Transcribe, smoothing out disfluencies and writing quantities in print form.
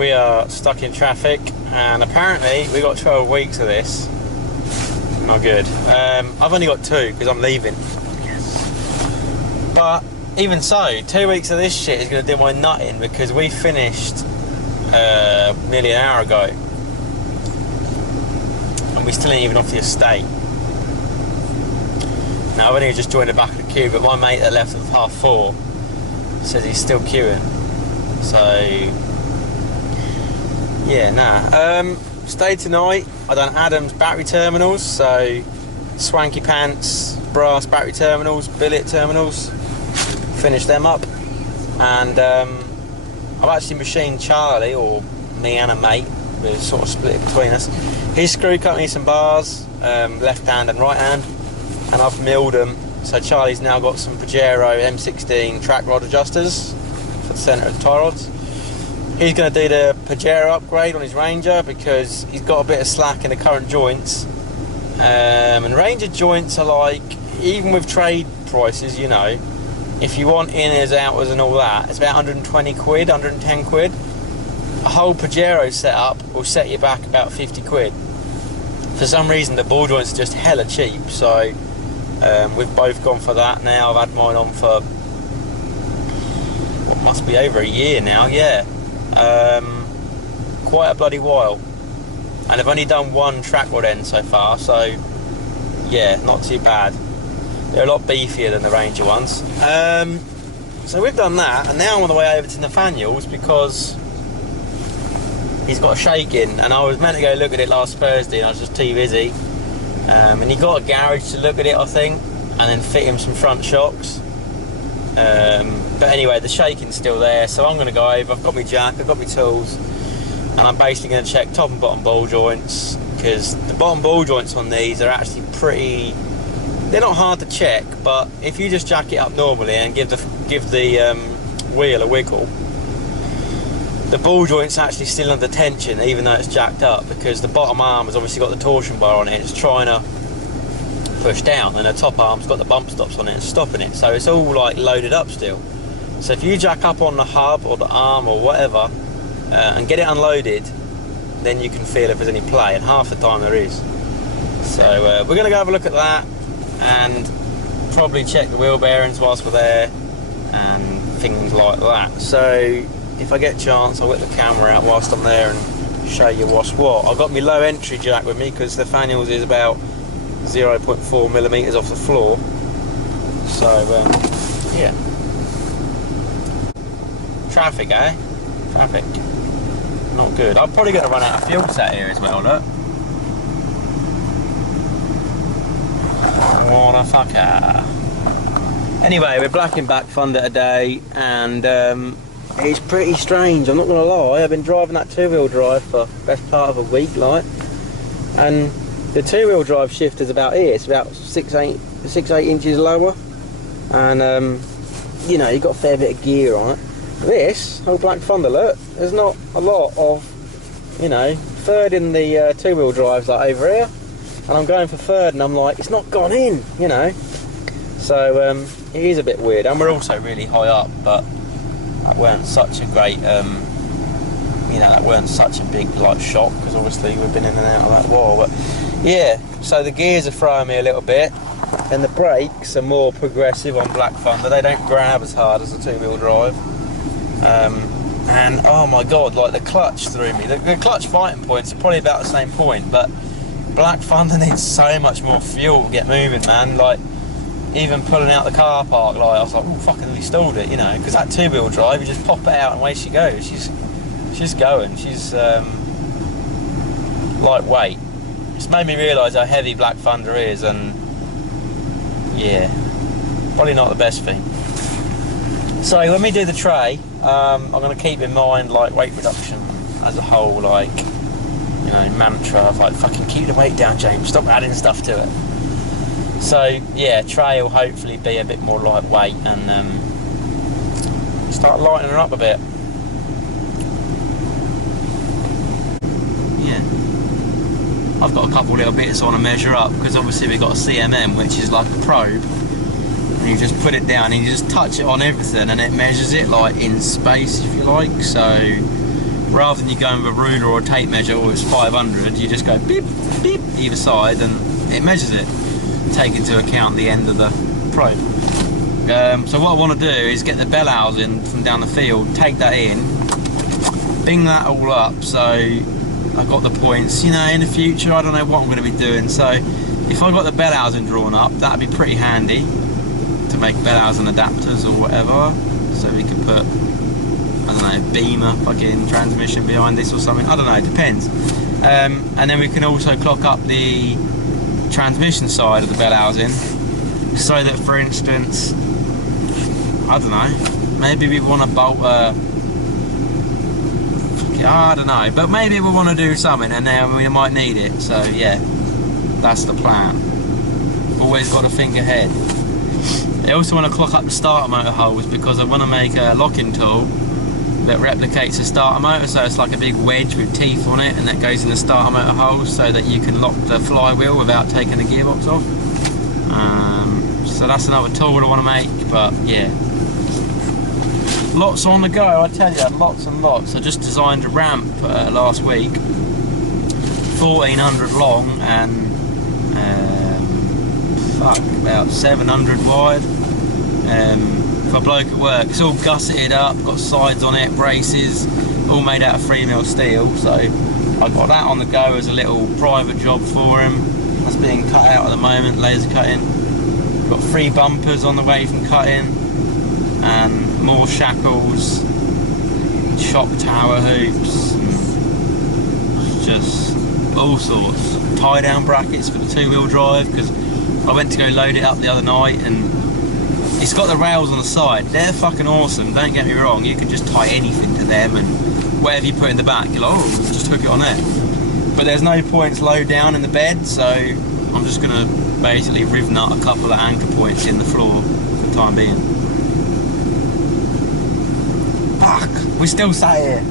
we are stuck in traffic, and apparently we got 12 weeks of this. Not good. I've only got 2 because I'm leaving. Yes. But even so, 2 weeks of this shit is going to do my nutting, because we finished nearly an hour ago, and we still ain't even off the estate. Now I've only just joined the back of the queue, but my mate that left at 4:30 says he's still queuing. So yeah, nah. Stayed tonight. I done Adam's battery terminals, so swanky pants, brass battery terminals, billet terminals. Finished them up, and I've actually machined Charlie, or me and a mate, we're sort of split between us. His screw cut me some bars, left hand and right hand, and I've milled them. So Charlie's now got some Pajero M16 track rod adjusters for the centre of the tie rods. He's going to do the Pajero upgrade on his Ranger, because he's got a bit of slack in the current joints. And Ranger joints are like, even with trade prices, you know, if you want inners, outers and all that, it's about 120 quid, 110 quid. A whole Pajero setup will set you back about 50 quid. For some reason the ball joints are just hella cheap, so we've both gone for that now. I've had mine on for what must be over a year now, yeah. Quite a bloody while, and I've only done 1 track rod end so far, so yeah, not too bad. They're a lot beefier than the Ranger ones. So we've done that, and now I'm on the way over to Nathaniel's because he's got a shake in, and I was meant to go look at it last Thursday and I was just too busy. And he got a garage to look at it, I think, and then fit him some front shocks. But anyway, the shaking's still there, so I'm going to go over. I've got my jack, I've got my tools, and I'm basically going to check top and bottom ball joints, because the bottom ball joints on these are actually pretty... They're not hard to check, but if you just jack it up normally and give the wheel a wiggle, the ball joint's actually still under tension even though it's jacked up, because the bottom arm has obviously got the torsion bar on it. It's trying to push down, and the top arm's got the bump stops on it and stopping it, so it's all like loaded up still. So if you jack up on the hub or the arm or whatever and get it unloaded, then you can feel if there's any play, and half the time there is. So we're going to go have a look at that and probably check the wheel bearings whilst we're there and things like that. So if I get a chance, I'll whip the camera out whilst I'm there and show you what's what. I've got my low entry jack with me because Nathaniel's is about 0.4 millimeters off the floor. So yeah. Traffic, eh? Traffic. Not good. I'm probably going to run out of fuel sat here as well, look. What a fucker. Anyway, we're blacking back Thunder today, and it's pretty strange, I'm not going to lie. I've been driving that 2-wheel drive for the best part of a week, like, and the 2-wheel drive shifter's about here. It's about 6-8 inches lower, and you know, you've got a fair bit of gear on it. This whole Black Thunder, look, there's not a lot of, you know, third in the 2-wheel drives like over here, and I'm going for third and I'm like, it's not gone in, you know. So it is a bit weird, and we're also really high up, but that weren't such a great, you know, that weren't such a big like shock, because obviously we've been in and out of that while. But yeah, so the gears are throwing me a little bit, and the brakes are more progressive on Black Thunder. They don't grab as hard as the 2-wheel drive. And oh my god, like the clutch threw me. The clutch fighting points are probably about the same point, but Black Thunder needs so much more fuel to get moving, man. Like, even pulling out the car park, like, I was like, oh, fucking, we stalled it, you know, because that 2-wheel drive, you just pop it out and away she goes. She's going. She's lightweight. It's made me realise how heavy Black Thunder is, and yeah, probably not the best thing. So when we do the tray, I'm going to keep in mind like weight reduction as a whole, like, you know, mantra of like, fucking keep the weight down, James, stop adding stuff to it. So yeah, tray will hopefully be a bit more lightweight, and start lightening her up a bit. Yeah, I've got a couple little bits I want to measure up, because obviously we've got a CMM, which is like a probe, and you just put it down and you just touch it on everything and it measures it like in space, if you like. So rather than you going with a ruler or a tape measure, or it's 500, you just go beep, beep either side and it measures it, take into account the end of the probe. So what I want to do is get the bell housing from down the field, take that in, bing that all up so I've got the points. You know, in the future I don't know what I'm going to be doing, so if I got the bell housing drawn up, that'd be pretty handy to make bell housing adapters or whatever, so we can put, I don't know, beamer fucking transmission behind this or something, I don't know, it depends. And then we can also clock up the transmission side of the bell housing, so that, for instance, I don't know, maybe we want to bolt a, I don't know, but maybe we want to do something and then we might need it, so yeah, that's the plan. Always got to think ahead. I also want to clock up the starter motor holes because I want to make a locking tool that replicates a starter motor, so it's like a big wedge with teeth on it, and that goes in the starter motor holes so that you can lock the flywheel without taking the gearbox off. So that's another tool I want to make, but yeah. Lots on the go, I tell you, lots and lots. I just designed a ramp last week, 1400 long and about 700 wide. For a bloke at work, it's all gusseted up, got sides on it, braces, all made out of 3mm steel. So I got that on the go as a little private job for him. That's being cut out at the moment, laser cutting. Got 3 bumpers on the way from cutting, and more shackles, shock tower hoops, and just all sorts. Tie down brackets for the 2-wheel drive, because I went to go load it up the other night and it's got the rails on the side. They're fucking awesome, don't get me wrong, you can just tie anything to them and whatever you put in the back, you're like, oh, just hook it on there. But there's no points low down in the bed, so I'm just going to basically riv nut a couple of anchor points in the floor for the time being. Fuck, we're still sat here.